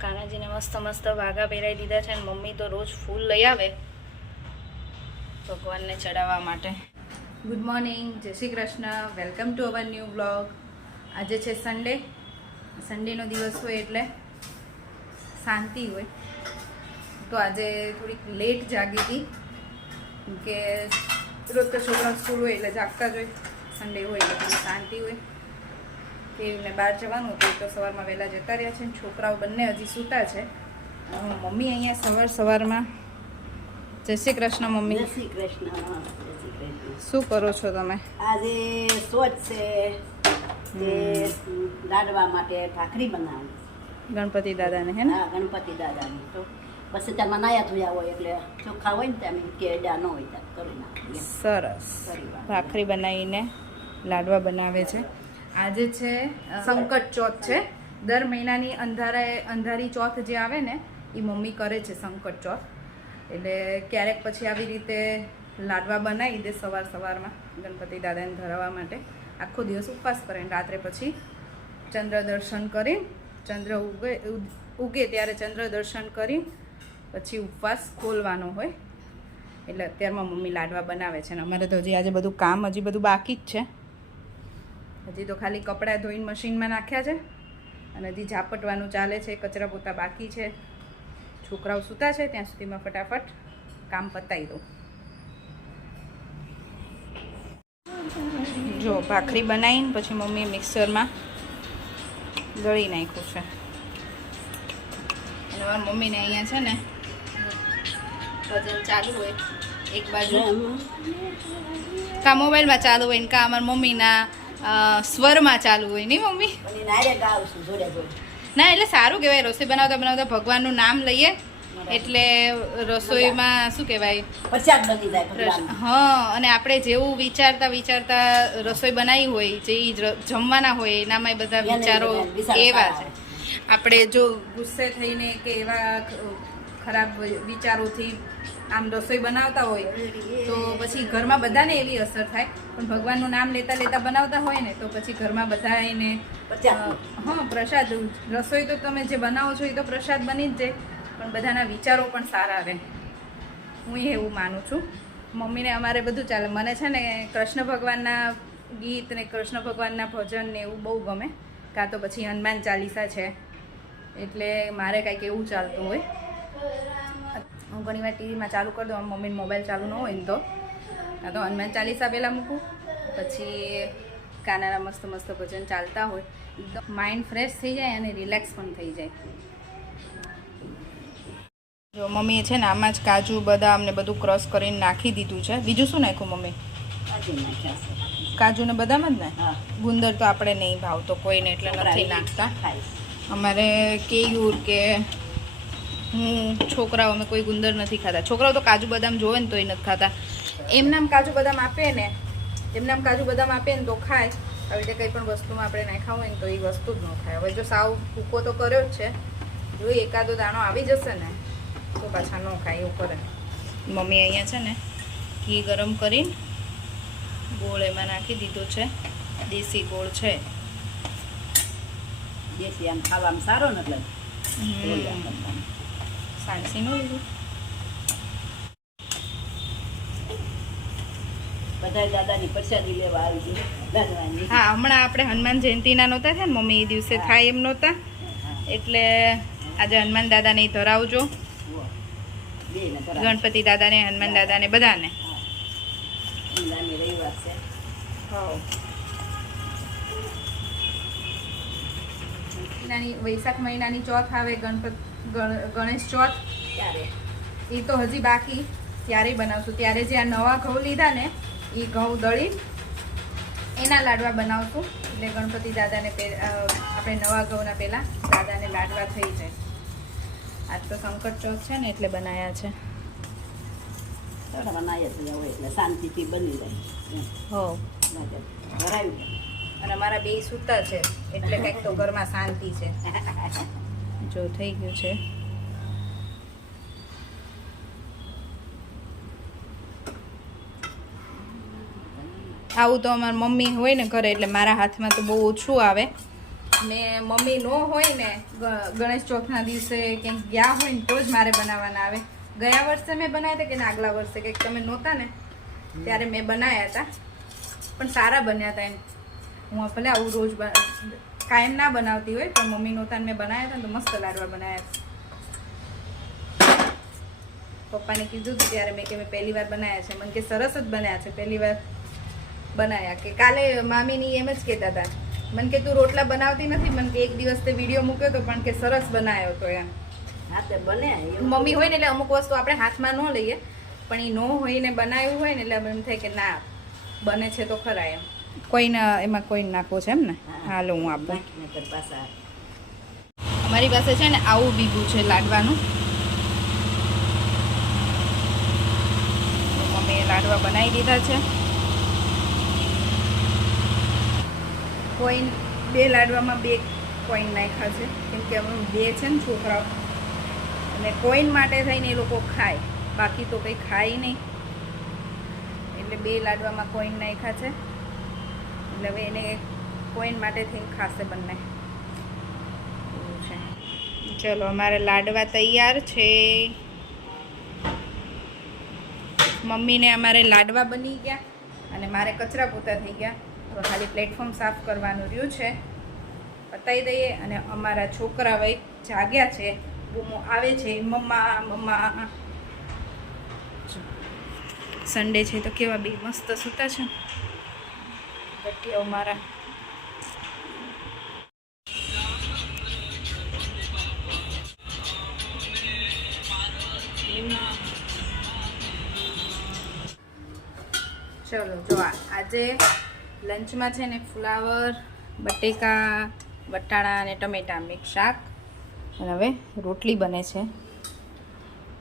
કાનાજીને મસ્ત મસ્ત વાઘા પહેરાવી દીધા છે અને મમ્મી તો રોજ ફૂલ લઈ આવે ભગવાનને ચડાવવા માટે. ગુડ મોર્નિંગ, જય Shri Krishna, welcome to our new blog. આજે છે સન્ડે. સન્ડેનો દિવસ હોય એટલે શાંતિ હોય. તો આજે થોડીક લેટ જાગી હતી કે રોજ તો છોકરા સ્કૂલ હોય એટલે જાગતા જ હોય. સન્ડે હોય એટલે થોડી શાંતિ હોય. કે એમને બહાર જવાનું હતું તો સવારમાં વહેલા જતા રહ્યા છે. છોકરાઓ બંને હજી સૂતા છે. મમ્મી અહીંયા સવારમાં જય શ્રી કૃષ્ણ. મમ્મી જય શ્રી કૃષ્ણ. શું કરો છો તમે? આજે સોચ છે કે લાડવા માટે ભાખરી બનાવવાની. ગણપતિ દાદાને હે ને? હા, ગણપતિ દાદાની. તો પછી તેમાં નાયા ધોયા હોય એટલે ચોખ્ખા હોય ને ત્યાં કે એડા ન હોય ત્યાં કરી નાખીએ. સરસ. ભાખરી બનાવીને લાડવા બનાવે છે. આજે છે સંકટ ચોથ છે. દર મહિનાની અંધારી ચોથ જે આવે ને એ મમ્મી કરે છે સંકટ ચોથ. એટલે ક્યારેક પછી આવી રીતે લાડવા બનાવી દે સવારમાં ગણપતિ દાદાને ધરાવવા માટે. આખો દિવસ ઉપવાસ કરે રાત્રે પછી ચંદ્ર દર્શન કરી, ચંદ્ર ઉગે ત્યારે ચંદ્ર દર્શન કરી પછી ઉપવાસ ખોલવાનો હોય. એટલે અત્યારમાં મમ્મી લાડવા બનાવે છે. ને અમારે તો હજી આજે બધું કામ બાકી જ છે. હજી તો ખાલી કપડાં ધોઈને મશીનમાં નાખ્યા છે અને હજી ઝાપટવાનું ચાલે છે. કચરા પોતા બાકી છે. છોકરાઓ સૂતા છે ત્યાં સુધીમાં ફટાફટ કામ પતાવી દઉં. જો ભાખરી બનાવીને પછી મમ્મીએ મિક્સરમાં દળી નાખ્યું છે. અને મારા મમ્મીને અહીંયા છે ને ભજન ચાલુ હોય એક બાજુ, કા મોબાઈલમાં ચાલુ હોય ને કા અમારા મમ્મીના સ્વરમાં ચાલુ હોય નહીં મમ્મી? ના, એટલે સારું કહેવાય. રસોઈ બનાવતા ભગવાનનું નામ લઈએ એટલે રસોઈમાં શું કહેવાય, પ્રસાદ બની જાય. હા, અને આપણે જેવું વિચારતા રસોઈ બનાવી હોય, જે જમવાના હોય એનામાં બધા વિચારો એવા છે. આપણે જો ગુસ્સે થઈને કે એવા ખરાબ વિચારોથી આમ રસોઈ બનાવતા હોય તો પછી ઘરમાં બધાને એવી અસર થાય. પણ ભગવાનનું નામ લેતા બનાવતા હોય ને તો પછી ઘરમાં બધા એને પ્રસાદ. રસોઈ તો તમે જે બનાવો છો એ તો પ્રસાદ બની જ જાય, પણ બધાના વિચારો પણ સારા રહે. હું એવું માનું છું. મમ્મીને અમારે બધું ચાલે. મને છે ને કૃષ્ણ ભગવાનના ગીત ને કૃષ્ણ ભગવાનના ભજન ને એવું બહુ ગમે. કાં તો પછી હનુમાન ચાલીસા છે એટલે મારે કાંઈક એવું ચાલતું હોય. હું ઘણી વાર ટીવીમાં ચાલુ કરી દઉં. મમ્મીને મોબાઈલ ચાલુ ન હોય ને તો કાં તો હનુમાન ચાલીસા પહેલાં મૂકું, પછી કાનાના મસ્ત ભજન ચાલતા હોય. એકદમ માઇન્ડ ફ્રેશ થઈ જાય અને રિલેક્સ પણ થઈ જાય. જો મમ્મીએ છે ને આમાં જ કાજુ બદામ ને બધું ક્રશ કરીને નાખી દીધું છે. બીજું શું નાખ્યું મમ્મી? કાજુ ને બદામ જ ને? ગુંદર તો આપણે નહીં ભાવતો કોઈને એટલે નથી નાખતા. અમારે કેયુર કે હું છોકરાઓ અમે કોઈ ગુંદર નથી ખાતા. છોકરાઓ તો કાજુ બદામ જોવે ને તોય નથી ખાતા. એમનામ કાજુ બદામ આપે ને તો ખાય. આવી રીતે કંઈ પણ વસ્તુમાં આપણે નાખ્યા હોય ને તો એ વસ્તુ જ ન ખાય. હવે જો સાવ ભૂકો તો કર્યો જ છે, જો એકાદો દાણો આવી જશે ને તો પાછા ન ખાય એવું કરે. મમ્મી અહીંયા છે ને ઘી ગરમ કરીને ગોળ એમાં નાખી દીધો છે. દેશી ગોળ છે. દેશી આમ ખાવામાં સારો ને એટલે સાણસીનું લીધું. બધા દાદાની પ્રસાદી લેવા આવી ગઈ. હા, હમણાં આપણે હનુમાન જયંતિના નહોતા થયા ને મમ્મી, એ દિવસે થાય એમ નહોતા એટલે આજે હનુમાન દાદાને ધરાવજો. ગણપતિ દાદાને, હનુમાન દાદાને બધાને. રવિવાર છે. વૈશાખ મહિનાની ચોથ આવે, ગણેશ ચોથ. ત્યારે એ તો હજી બાકી, ત્યારે બનાવશું. ત્યારે જે આ નવા ઘઉં લીધા ને એ ઘઉં દળી એના લાડવા બનાવશું. એટલે ગણપતિ દાદાને આપણે નવા ઘઉંના પહેલાં દાદાને લાડવા થઈ જાય. આજ તો સંકટ ચોથ છે ને એટલે બનાવ્યા છે. એટલે શાંતિથી બની જાય. હો, ભરાયું. અને અમારા બે સૂતા છે એટલે કંઈક તો ઘરમાં શાંતિ છે. જો થઈ ગયું છે. આવું તો અમારી મમ્મી હોય ને ઘરે એટલે મારા હાથમાં તો બહુ ઓછું આવે. ને મમ્મી નો હોય ને ગણેશ ચોથના દિવસે ક્યાંક ગયા હોય ને તો જ મારે બનાવવાના આવે. ગયા વર્ષે મેં બનાવ્યા હતા કે આગલા વર્ષે કંઈક તમે નહોતા ને ત્યારે મેં બનાવ્યા હતા, પણ સારા બન્યા હતા એમ. હું ભલે આવું રોજ કાયમ ના બનાવતી હોય, પણ મમ્મી નહોતા ને મેં બનાવ્યા હતા ને તો મસ્ત લાડવા બનાવ્યા હતા. પપ્પાને કીધું હતું ત્યારે મેં કે મેં પહેલી વાર બનાવ્યા છે. મને કે સરસ જ બનાવ્યા છે, પહેલી વાર બનાવ્યા. કે કાલે મામીની એમ જ કહેતા હતા, મને કે તું રોટલા બનાવતી નથી, મને કે એક દિવસ તે વિડીયો મૂક્યો હતો પણ કે સરસ બનાવ્યો હતો એમ. હા તે બને મમ્મી હોય ને એટલે અમુક વસ્તુ આપણે હાથમાં ન લઈએ, પણ એ ન હોય ને બનાવ્યું હોય ને એટલે એમ થાય કે ના બને છે તો ખરા એમ. કોઈને એમાં કોઈ નાખવો છે એમ ને? હાલો હું આપું. અમારી પાસે છે ને આવું બીબું છે લાડવાનું. મમ્મીએ લાડવા બનાવી દીધા છે. કોઈન 2 લાડવામાં 2 કોઈન નાખ્યા છે, કેમ કે અમે 2 છે ને છોકરાઓ, અને કોઈન માટે થઈને એ લોકો ખાય, બાકી તો કંઈ ખાય નહીં. એટલે 2 લાડવામાં કોઈન નાખ્યા છે, એટલે હવે એને કોઈન માટે થઈને ખાશે બંને. એવું છે. ચલો અમારે લાડવા તૈયાર છે. મમ્મીને અમારે લાડવા બની ગયા અને મારે કચરા પોતા થઈ ગયા. હવે ખાલી પ્લેટફોર્મ સાફ કરવાનું રહ્યું છે, પતાવી દઈએ. અને અમારા છોકરા વય જાગ્યા છે, બૂમો આવે છે મમ્મા મમ્મા. સન્ડે છે તો કેવા બી મસ્ત સૂતા છે ગટિયાઓ મારા. ચલો જો આજે લંચમાં છે ને ફ્લાવર, બટેકા, વટાણા અને ટમેટા મિક્સ શાક, અને હવે રોટલી બને છે.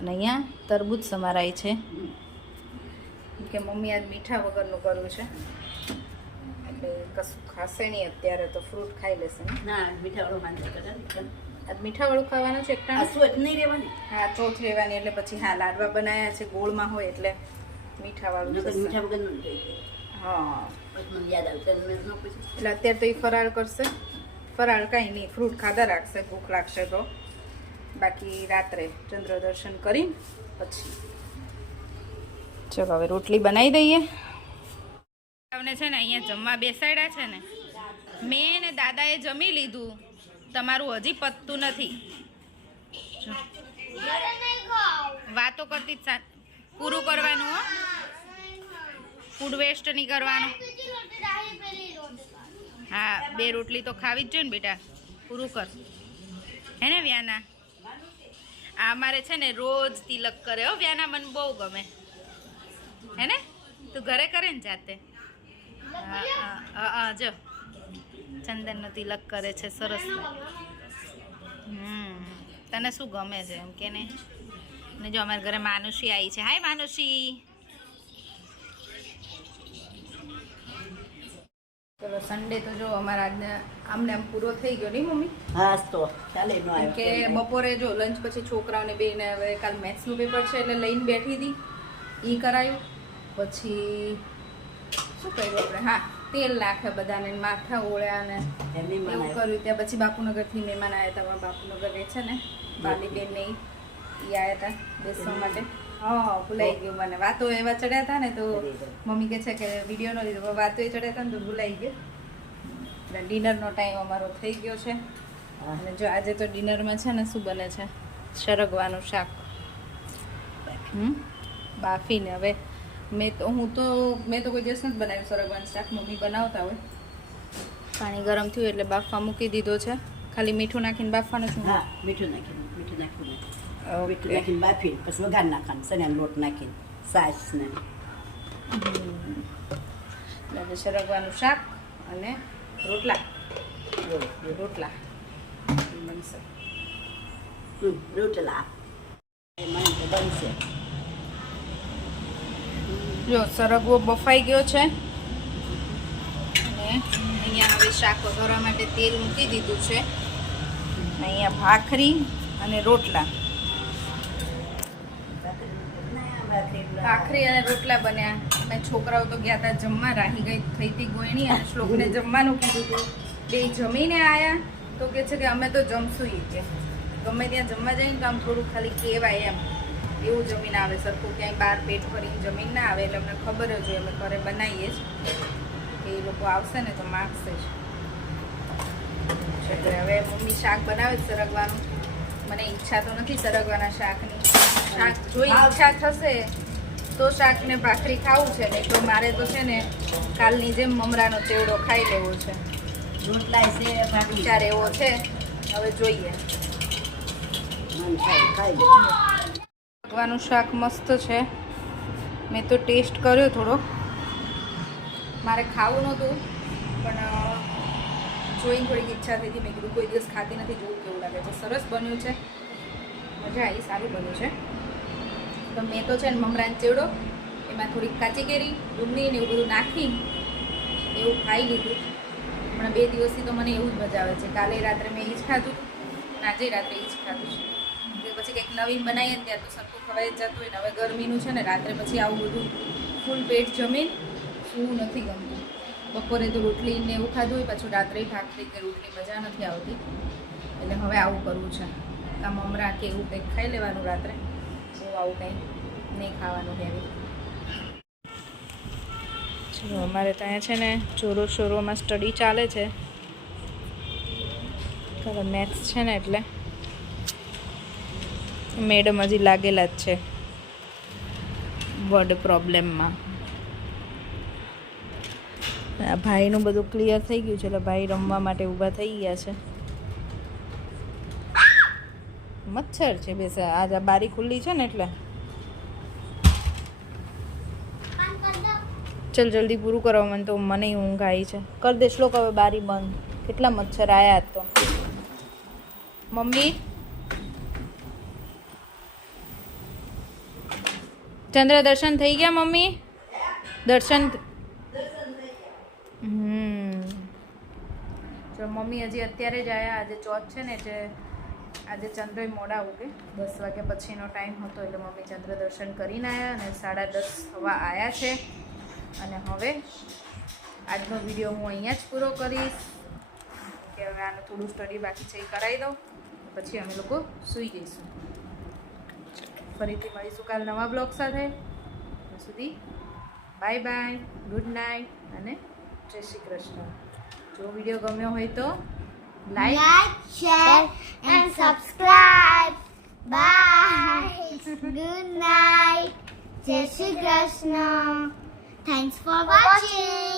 અને અહીંયા તરબૂચ સમારાય છે, કે મમ્મી આજ મીઠા વગરનું કરવું છે, એટલે કશું ખાશે નહીં અત્યારે, તો ફ્રૂટ ખાઈ લેશે ને. ના મીઠાવાળું આજ મીઠાવાળું ખાવાનું છે એકટા. સ્વચ્છ નહીં રહેવાની. હા ચોથ રહેવાની, એટલે પછી હા લાડવા બનાવ્યા છે ગોળમાં હોય એટલે મીઠાવાળું. મીઠા વગરનું હા યાદ આવશે એટલે અત્યારે તો એ ફરાળ કરશે. ફરાળ કાંઈ નહીં, ફ્રૂટ ખાધા રાખશે ભૂખ લાગશે તો. બાકી રાત્રે ચંદ્ર દર્શન કરી પછી. ચલો હવે રોટલી બનાવી દઈએ. તમને છે ને અહીંયા જમવા બેસાડ્યા છે ને, મેં ને દાદાએ જમી લીધું, તમારું હજી પતતું નથી. વાતો કરતી જ પૂરું કરવાનું હો, ફૂડ વેસ્ટ નહીં કરવાનું. હા 2 રોટલી તો ખાવી જ જોઈએ ને બેટા, પૂરું કર. હે ને વ્યાના? આ અમારે છે ને રોજ તિલક કરે હો વ્યાના, મને બહુ ગમે. હે ને? તું ઘરે કરે ને જાતે? હા જો ચંદનનો તિલક કરે છે, સરસ. તને શું ગમે છે એમ કે ને? ને જો અમારા ઘરે માનુષી આવી છે. હાય માનુષી. ચલો સન્ડે તો જો અમારા આજને આમને આમ પૂરો થઈ ગયો નહીં મમ્મી? હા તો ચાલે નો આવ્યો કે બપોરે જો લંચ પછી છોકરાઓને બેને હવે કાલ મેથ્સનું પેપર છે એટલે લઈને બેઠી હતી, એ કરાયું. પછી શું કર્યું આપણે? હા તેલ નાખે બધાને, માથા ઓળ્યા ને એવું કર્યું. ત્યાં પછી બાપુનગરથી મહેમાન આવ્યા હતા. બાપુનગર રહે છે ને બાલીબેન ને, એ આવ્યા હતા બેસવા માટે. હા ભૂલાઈ ગયું મને. વાતો એવા ચડ્યા હતા ને તો મમ્મી કહે છે કે વિડીયો નો લીધો, વાતો એ ચડ્યા હતા ને તો ભૂલાઈ ગયો. એટલે ડિનરનો ટાઈમ અમારો થઈ ગયો છે. અને જો આજે તો ડિનરમાં છે ને શું બને છે? સરગવાનું શાક બાફીને. હવે મેં તો કોઈ દિવસ નથી બનાવ્યું સરગવાનું શાક, મમ્મી બનાવતા હોય. પાણી ગરમ થયું એટલે બાફવા મૂકી દીધો છે. ખાલી મીઠું નાખીને બાફવાનું છે. હા મીઠું નાખીને બાફીને પછી વઘાર નાખવાનું, સરિયાનો લોટ નાખીને સાસ ને સરગવાનું શાક અને રોટલા બનશે. રોટલા બનશે. જો સરગવો બફાઈ ગયો છે અને અહીંયા હવે શાક વઘારવા માટે તેલ મૂકી દીધું છે. અહીંયા ભાખરી અને રોટલા. ભાખરી અને રોટલા બન્યા. મેં છોકરાઓ તો ગયા હતા જમવા, રાહી ગઈ થઈ હતી ગોયણી, અને શ્લોકને જમવાનું કીધું હતું. બે જમીને આયા તો કે છે કે અમે તો જમશું ઈ કે ગમે ત્યાં જમવા જઈને તો આમ થોડું ખાલી કહેવાય એમ એવું જમીન આવે સરખું ક્યાંય બહાર પેટ ભરીને જમીન ના આવે એટલે અમને ખબર જ હોય અમે ઘરે બનાવીએ જ કે એ લોકો આવશે ને તો માગશે જ એટલે હવે મમ્મી શાક બનાવે છે સરગવાનું મને ઈચ્છા તો નથી સરગવાના શાકની શાક જો ઈચ્છા થશે તો શાક ને ભાખરી ખાવું છે નહીં તો મારે તો છે ને કાલની જેમ મમરાનો ચેવડો ખાઈ લેવો છે રોટલા છે ભાખરી વિચાર એવો છે હવે જોઈએ મન થાય ખાઈ લે. સરગવાનું શાક મસ્ત છે મેં તો ટેસ્ટ કર્યો થોડો મારે ખાવું નહોતું પણ જોઈને થોડીક ઈચ્છા થઈ હતી મેં કીધું કોઈ દિવસ ખાતી નથી જોવું કેવું લાગે છે સરસ બન્યું છે મજા આવી સારું બન્યું છે તો મેં તો છે ને મમરાનો ચેવડો એમાં થોડીક કાચી કેરી ડુંગળી ને એવું બધું નાખી એવું ખાઈ લીધું હમણાં 2 દિવસથી તો મને એવું જ મજા આવે છે કાલે રાત્રે મેં એ જ ખાધું અને આજે રાત્રે એ જ ખાધું છે પછી કંઈક નવીન બનાવીએ ને ત્યાં તો સરખું ખવાઈ જ જતું હોય ને હવે ગરમીનું છે ને રાત્રે પછી આવું બધું ફૂલ પેટ જમીન સૂવું નથી ગમતું બપોરે તો રોટલી ને એવું ખાધું હોય પાછું રાત્રે ભાખરી કે રોટલી મજા નથી આવતી એટલે હવે આવું કરવું છે આ મમરા કે એવું કંઈક ખાઈ લેવાનું રાત્રે બહુ આવું કંઈ નહીં ખાવાનું હેવી ચલો અમારે ત્યાં છે ને જોરો શોરોમાં સ્ટડી ચાલે છે કારણ મેથ્સ છે ને એટલે મેડમ હજી લાગેલા જ છે વર્ડ પ્રોબ્લેમમાં આ ભાઈનું બધું ક્લિયર થઈ ગયું છે એટલે ભાઈ રમવા માટે ઊભા થઈ ગયા છે મચ્છર છે બેસ આજ આ બારી ખુલ્લી છે ને એટલે ચલ જલ્દી પૂરું કરો મને તો મને ઊંઘ આવી છે કર દે શ્લોક હવે બારી બંધ કેટલા મચ્છર આયા તો મમ્મી ચંદ્ર દર્શન થઈ ગયા મમ્મી દર્શન જો મમ્મી હજી અત્યારે જ આવ્યા આજે ચોથ છે ને એટલે આજે ચંદ્ર મોડા ઉગે 10 વાગ્યા પછીનો ટાઈમ હતો એટલે મમ્મી ચંદ્ર દર્શન કરીને આવ્યા અને 10:30 થવા આવ્યા છે અને હવે આજનો વિડીયો હું અહીંયા જ પૂરો કરીશ કે હવે આનું થોડું સ્ટડી બાકી છે એ કરાવી દઉં પછી અમે લોકો સૂઈ જઈશું ફરીથી મળીશું કાલ નવા બ્લોગ સાથે ત્યાં સુધી બાય બાય ગુડ નાઇટ અને જય શ્રી કૃષ્ણ જો વિડીયો ગમ્યો હોય તો Like, share, and subscribe. Bye. Good night. Jai Shri Krishna. Thanks for watching.